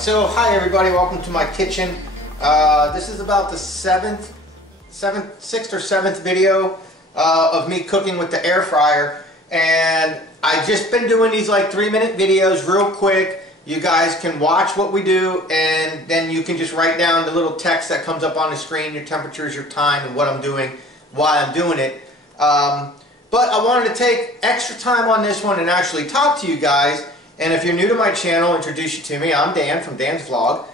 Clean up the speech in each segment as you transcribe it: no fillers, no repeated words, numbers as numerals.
So hi everybody, welcome to my kitchen. This is about the sixth or seventh video of me cooking with the air fryer, and I've just been doing these like 3-minute videos real quick. You guys can watch what we do, and then you can just write down the little text that comes up on the screen, your temperatures, your time, and what I'm doing, why I'm doing it. But I wanted to take extra time on this one and actually talk to you guys. And if you're new to my channel, introduce you to me. I'm Dan from Dan's Vlog.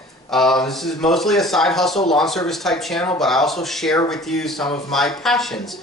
This is mostly a side hustle, lawn service type channel, but I also share with you some of my passions.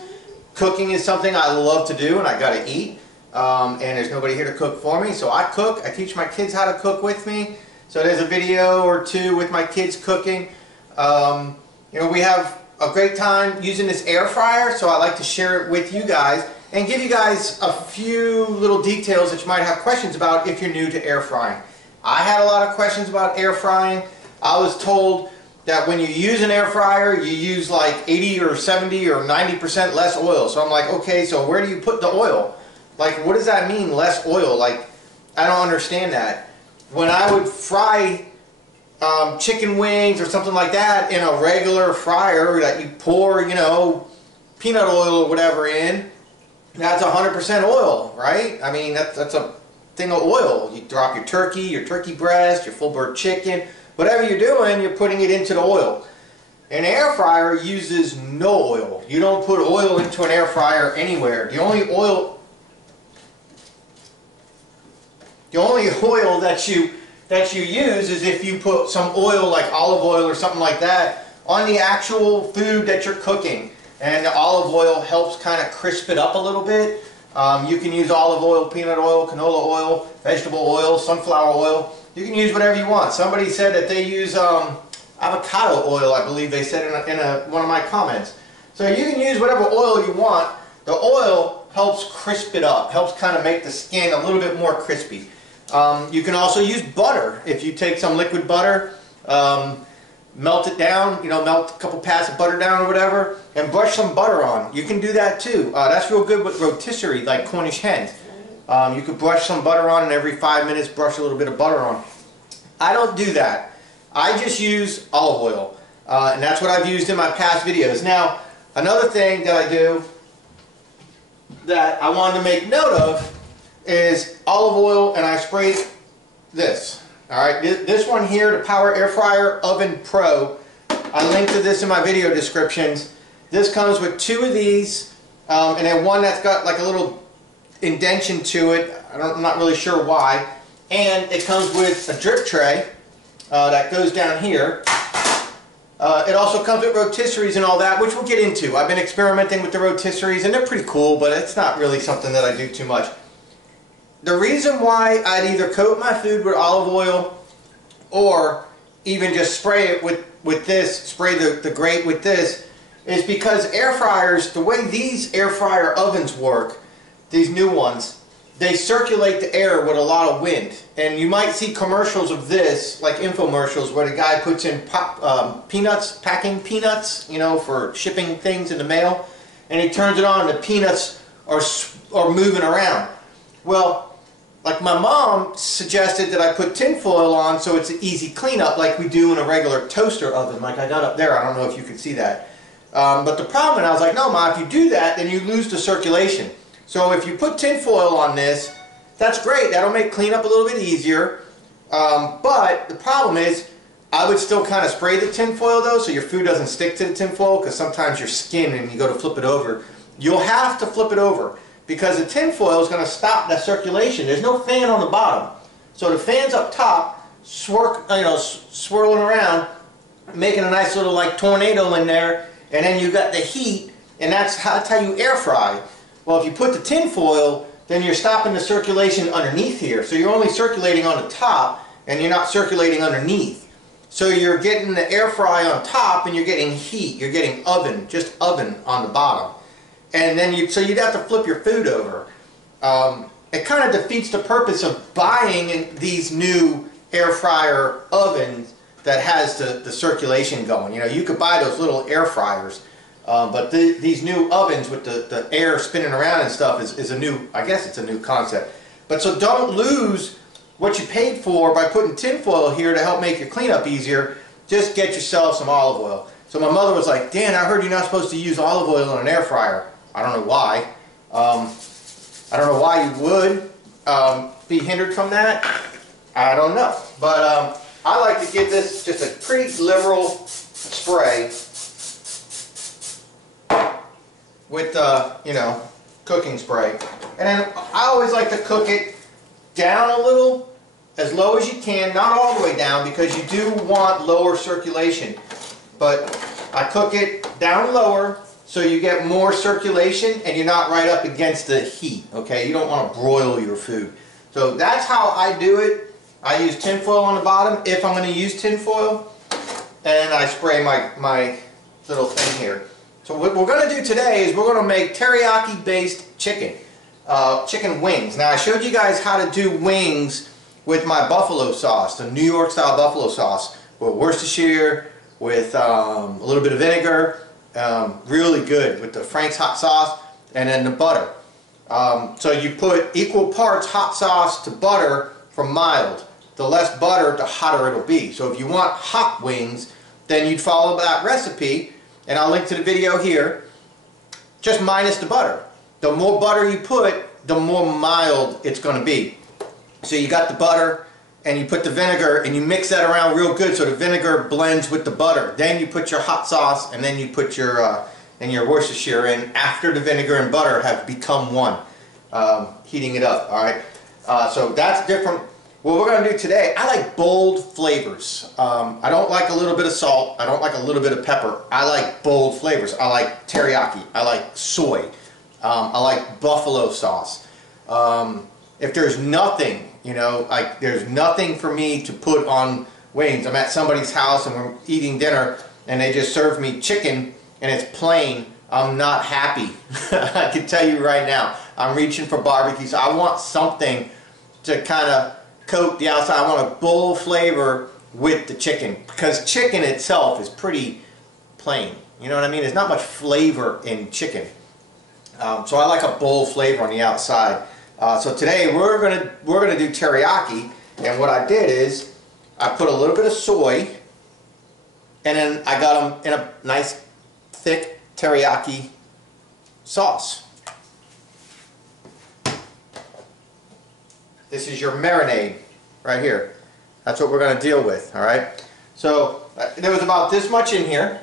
Cooking is something I love to do, and I gotta eat. And there's nobody here to cook for me, so I cook. I teach my kids how to cook with me. So there's a video or two with my kids cooking. You know, we have a great time using this air fryer, so I like to share it with you guys and give you guys a few little details that you might have questions about if you're new to air frying. I had a lot of questions about air frying. I was told that when you use an air fryer, you use like 80 or 70 or 90% less oil. So I'm like, okay, so where do you put the oil? Like, what does that mean, less oil? Like, I don't understand that. When I would fry chicken wings or something like that in a regular fryer that you pour, you know, peanut oil or whatever in, that's 100% oil, right? I mean, that's a thing of oil. You drop your turkey breast, your full bird chicken, whatever you're doing, you're putting it into the oil. An air fryer uses no oil. You don't put oil into an air fryer anywhere. The only oil that you use is if you put some oil like olive oil or something like that on the actual food that you're cooking. And the olive oil helps kind of crisp it up a little bit. You can use olive oil, peanut oil, canola oil, vegetable oil, sunflower oil. You can use whatever you want. Somebody said that they use avocado oil, I believe they said in one of my comments. So you can use whatever oil you want. The oil helps crisp it up, helps kind of make the skin a little bit more crispy. You can also use butter. If you take some liquid butter, melt it down, you know, melt a couple pats of butter down or whatever, and brush some butter on. You can do that too. That's real good with rotisserie, like Cornish hens. You could brush some butter on, and every 5 minutes brush a little bit of butter on. I don't do that. I just use olive oil, and that's what I've used in my past videos. Now, another thing that I do that I wanted to make note of is olive oil, and I spray this. Alright, this one here, the Power Airfryer Oven Pro, I linked to this in my video descriptions. This comes with 2 of these, and then one that's got like a little indentation to it. I'm not really sure why. And it comes with a drip tray that goes down here. It also comes with rotisseries and all that, which we'll get into. I've been experimenting with the rotisseries, and they're pretty cool, but it's not really something that I do too much. The reason why I'd either coat my food with olive oil or even just spray it with this, spray the grate with this, is because air fryers, the way these air fryer ovens work, these new ones, they circulate the air with a lot of wind. And you might see commercials of this, like infomercials, where the guy puts in peanuts, packing peanuts, you know, for shipping things in the mail, and he turns it on and the peanuts are moving around. Well, like my mom suggested that I put tin foil on so it's an easy cleanup like we do in a regular toaster oven, like I got up there. I don't know if you can see that. But the problem, and I was like, no Ma, if you do that, then you lose the circulation. So if you put tin foil on this, that's great. That'll make cleanup a little bit easier. But the problem is, I would still kind of spray the tin foil though, so your food doesn't stick to the tin foil, because sometimes your skin, and you go to flip it over, you'll have to flip it over, because the tin foil is going to stop that circulation. There's no fan on the bottom. So the fan's up top, swirling around, making a nice little like tornado in there, and then you got the heat, and that's how you air fry. Well, if you put the tin foil, then you're stopping the circulation underneath here. So you're only circulating on the top, and you're not circulating underneath. So you're getting the air fry on top, and you're getting heat. You're getting oven, just oven on the bottom. And then so you'd have to flip your food over. It kind of defeats the purpose of buying these new air fryer ovens that has the circulation going. You know, you could buy those little air fryers, but these new ovens with the air spinning around and stuff is a new, I guess it's a new concept. But so don't lose what you paid for by putting tin foil here to help make your cleanup easier, just get yourself some olive oil. So my mother was like, Dan, I heard you're not supposed to use olive oil in an air fryer. I don't know why. I don't know why you would be hindered from that. I don't know. But I like to give this just a pretty liberal spray with, you know, cooking spray. And then I always like to cook it down a little, as low as you can, not all the way down because you do want lower circulation. But I cook it down lower so you get more circulation and you're not right up against the heat, okay? You don't want to broil your food. So that's how I do it. I use tin foil on the bottom if I'm going to use tin foil, and I spray my little thing here. So what we're going to do today is we're going to make teriyaki based chicken wings. Now I showed you guys how to do wings with my buffalo sauce, the New York style buffalo sauce with Worcestershire, with a little bit of vinegar, really good with the Frank's hot sauce, and then the butter. So you put equal parts hot sauce to butter for mild. The less butter, the hotter it'll be. So if you want hot wings, then you'd follow that recipe, and I'll link to the video here, just minus the butter. The more butter you put, the more mild it's going to be. So you got the butter, and you put the vinegar, and you mix that around real good so the vinegar blends with the butter. Then you put your hot sauce, and then you put your Worcestershire in after the vinegar and butter have become one, heating it up. All right. So that's different. What we're going to do today, I like bold flavors. I don't like a little bit of salt. I don't like a little bit of pepper. I like bold flavors. I like teriyaki. I like soy. I like buffalo sauce. If there's nothing, you know, like there's nothing for me to put on wings. I'm at somebody's house and we're eating dinner and they just serve me chicken and it's plain. I'm not happy. I can tell you right now. I'm reaching for barbecue. So I want something to kind of coat the outside. I want a bold flavor with the chicken because chicken itself is pretty plain. You know what I mean? There's not much flavor in chicken. So I like a bold flavor on the outside. So today we're gonna do teriyaki, and what I did is I put a little bit of soy, and then I got them in a nice thick teriyaki sauce. This is your marinade right here. That's what we're going to deal with, all right? So there was about this much in here,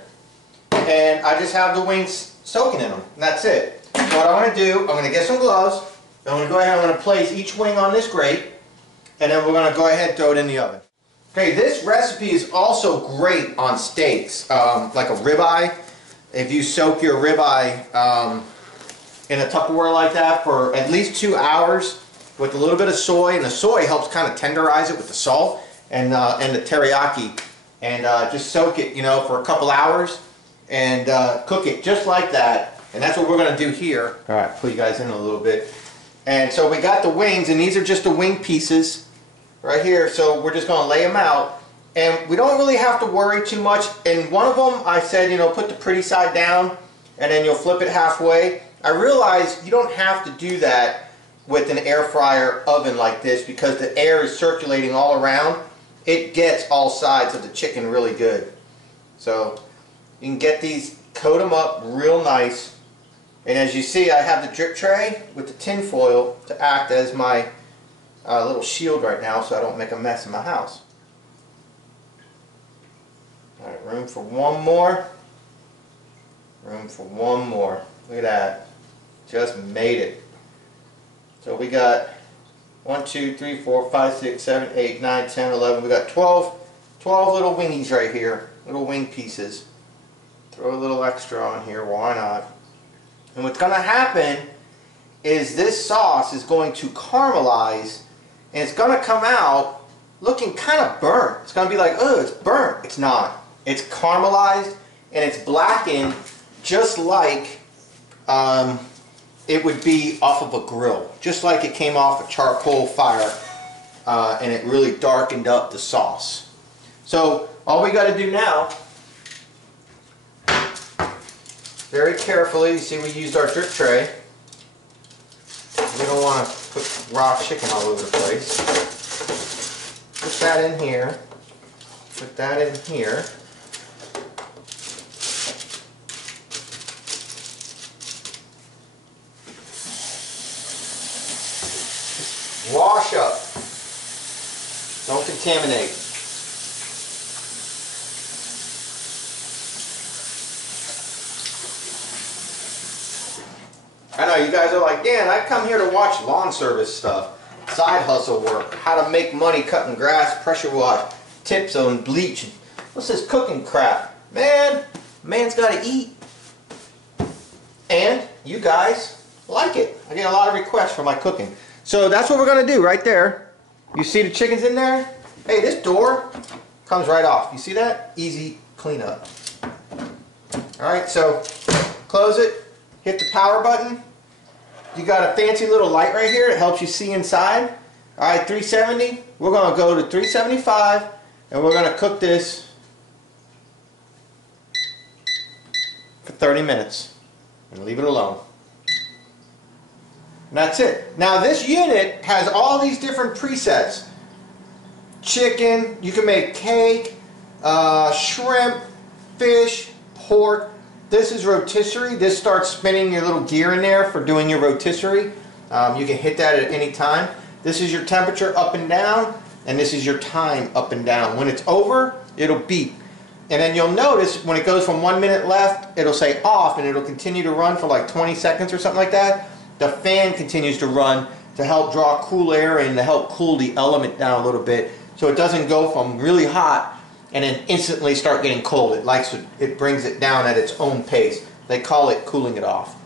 and I just have the wings soaking in them, and that's it. So what I'm going to do, I'm going to get some gloves. I'm going to go ahead and I'm going to place each wing on this grate, and then we're going to go ahead and throw it in the oven. Okay, this recipe is also great on steaks, like a ribeye. If you soak your ribeye in a Tupperware like that for at least 2 hours with a little bit of soy, and the soy helps kind of tenderize it with the salt and the teriyaki, and just soak it, you know, for a couple hours and cook it just like that. And that's what we're going to do here. All right, pull you guys in a little bit. And so we got the wings, and these are just the wing pieces right here. So we're just going to lay them out, and we don't really have to worry too much. And one of them, I said, you know, put the pretty side down, and then you'll flip it halfway. I realized you don't have to do that with an air fryer oven like this because the air is circulating all around. It gets all sides of the chicken really good. So you can get these, coat them up real nice. And as you see, I have the drip tray with the tin foil to act as my little shield right now so I don't make a mess in my house. Alright, room for one more. Room for one more. Look at that. Just made it. So we got 1, 2, 3, 4, 5, 6, 7, 8, 9, 10, 11. We got 12 little wingies right here. Little wing pieces. Throw a little extra on here, why not? And what's going to happen is this sauce is going to caramelize, and it's going to come out looking kind of burnt. It's going to be like, oh, it's burnt. It's not. It's caramelized, and it's blackened just like it would be off of a grill. Just like it came off a charcoal fire, and it really darkened up the sauce. So all we got to do now, very carefully, you see we used our drip tray. We don't want to put raw chicken all over the place. put that in here. Put that in here. Wash up. Don't contaminate. I know you guys are like, Dan, I come here to watch lawn service stuff, side hustle work, how to make money cutting grass, pressure wash, tips on bleach. What's this cooking crap? Man, man's got to eat. And you guys like it. I get a lot of requests for my cooking. So that's what we're going to do right there. You see the chickens in there? Hey, this door comes right off. You see that? Easy cleanup. Alright, so close it, hit the power button. You got a fancy little light right here that helps you see inside. Alright, 370. We're going to go to 375 and we're going to cook this for 30 minutes and leave it alone. And that's it. Now this unit has all these different presets. Chicken, you can make cake, shrimp, fish, pork. This is rotisserie. This starts spinning your little gear in there for doing your rotisserie. You can hit that at any time. This is your temperature up and down, and this is your time up and down. When it's over, it'll beep. And then you'll notice when it goes from 1 minute left, it'll say off, and it'll continue to run for like 20 seconds or something like that. The fan continues to run to help draw cool air and to help cool the element down a little bit, so it doesn't go from really hot and then instantly start getting cold. It brings it down at its own pace. They call it cooling it off.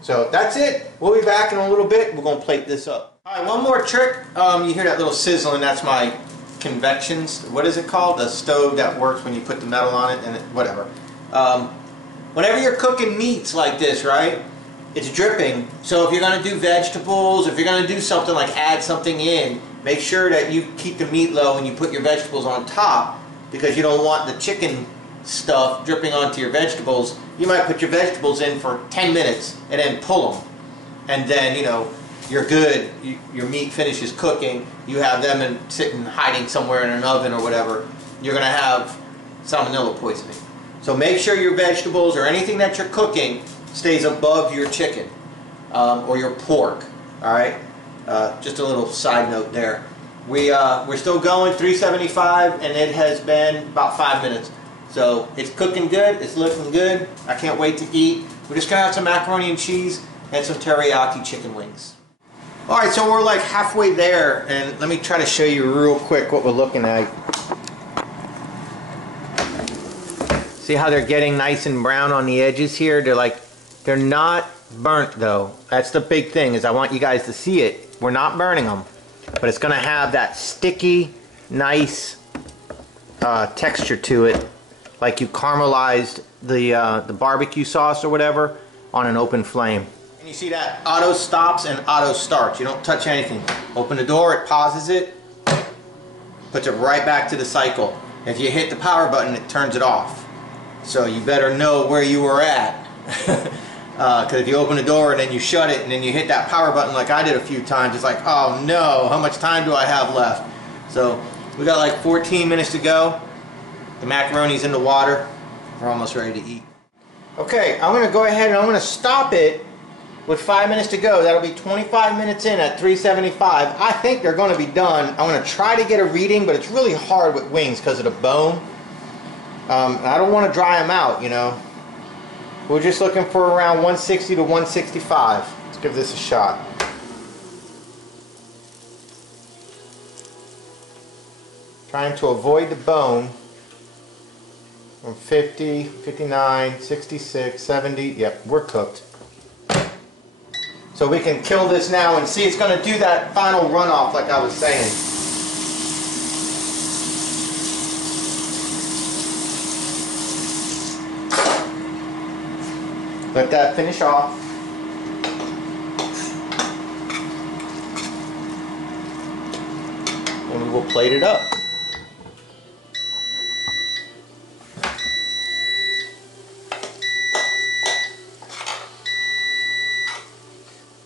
So that's it. We'll be back in a little bit. We're going to plate this up. Alright, one more trick. You hear that little sizzling, that's my convections. What is it called? The stove that works when you put the metal on it and whatever. Whenever you're cooking meats like this, right, it's dripping. So if you're going to do vegetables, if you're going to do something like add something in, make sure that you keep the meat low and you put your vegetables on top, because you don't want the chicken stuff dripping onto your vegetables. You might put your vegetables in for 10 minutes and then pull them. And then, you know, you're good. Your meat finishes cooking. You have them sitting hiding somewhere in an oven or whatever. You're going to have salmonella poisoning. So make sure your vegetables or anything that you're cooking stays above your chicken or your pork. Alright? Just a little side note there. We're still going 375 and it has been about 5 minutes. So it's cooking good, it's looking good. I can't wait to eat. We're just going to have some macaroni and cheese and some teriyaki chicken wings. Alright, so we're like halfway there, and let me try to show you real quick what we're looking at. See how they're getting nice and brown on the edges here? They're not burnt though. That's the big thing, is I want you guys to see it. We're not burning them, but it's going to have that sticky, nice texture to it, like you caramelized the barbecue sauce or whatever on an open flame. And you see that auto stops and auto starts. You don't touch anything. Open the door, it pauses it, puts it right back to the cycle. If you hit the power button, it turns it off. So you better know where you were at. Because if you open the door and then you shut it and then you hit that power button like I did a few times, it's like, oh no, how much time do I have left? So we got like 14 minutes to go. The macaroni's in the water. We're almost ready to eat. Okay, I'm going to go ahead and I'm going to stop it with 5 minutes to go. That'll be 25 minutes in at 375. I think they're going to be done. I'm going to try to get a reading, but it's really hard with wings because of the bone. And I don't want to dry them out, you know. We're just looking for around 160 to 165. Let's give this a shot. Trying to avoid the bone. From 50, 59, 66, 70. Yep, we're cooked. So we can kill this now and see, it's going to do that final runoff like I was saying. Let that finish off. And we will plate it up.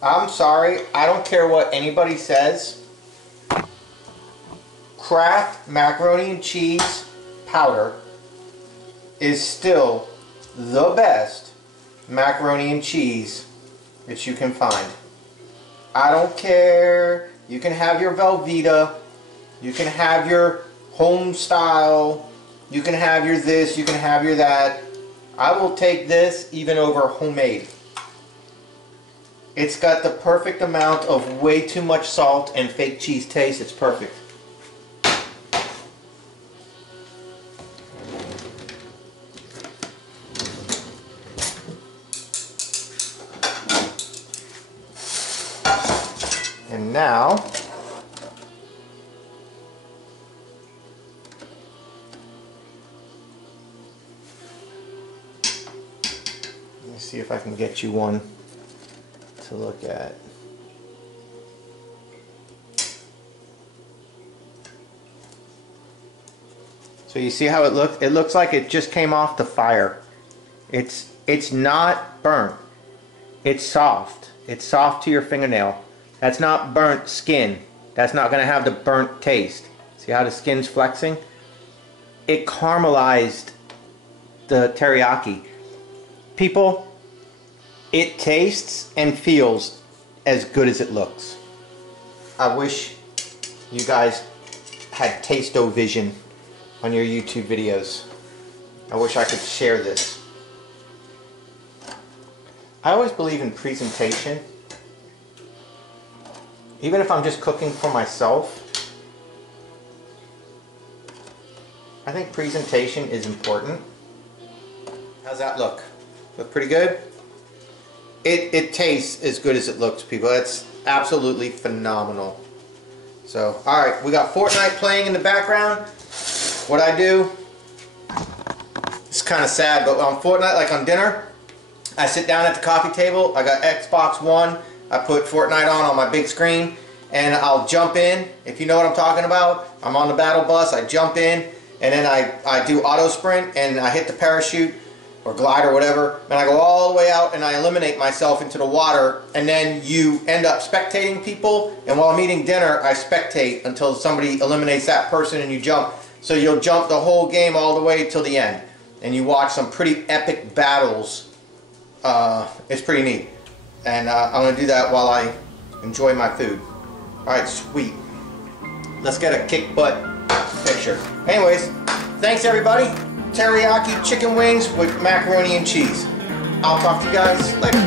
I'm sorry, I don't care what anybody says. Kraft macaroni and cheese powder is still the best macaroni and cheese that you can find. I don't care. You can have your Velveeta. You can have your home style. You can have your this. You can have your that. I will take this even over homemade. It's got the perfect amount of way too much salt and fake cheese taste. It's perfect. And now, let me see if I can get you one to look at. So you see how it looks? It looks like it just came off the fire. It's not burnt. It's soft. It's soft to your fingernail. That's not burnt skin. That's not going to have the burnt taste. See how the skin's flexing? It caramelized the teriyaki. People, it tastes and feels as good as it looks. I wish you guys had taste-o-vision on your YouTube videos. I wish I could share this. I always believe in presentation. Even if I'm just cooking for myself, I think presentation is important. How's that look? Look pretty good? It tastes as good as it looks, people. That's absolutely phenomenal. So, alright, we got Fortnite playing in the background. What I do, it's kind of sad, but on Fortnite, like on dinner, I sit down at the coffee table, I got Xbox One, I put Fortnite on my big screen, and I'll jump in. If you know what I'm talking about, I'm on the battle bus, I jump in, and then I do auto sprint, and I hit the parachute, or glide or whatever, and I go all the way out, and I eliminate myself into the water, and then you end up spectating people, and while I'm eating dinner, I spectate until somebody eliminates that person and you jump. So you'll jump the whole game all the way till the end, and you watch some pretty epic battles. It's pretty neat. And I'm going to do that while I enjoy my food. Alright, sweet. Let's get a kick butt picture. Anyways, thanks everybody. Teriyaki chicken wings with macaroni and cheese. I'll talk to you guys later.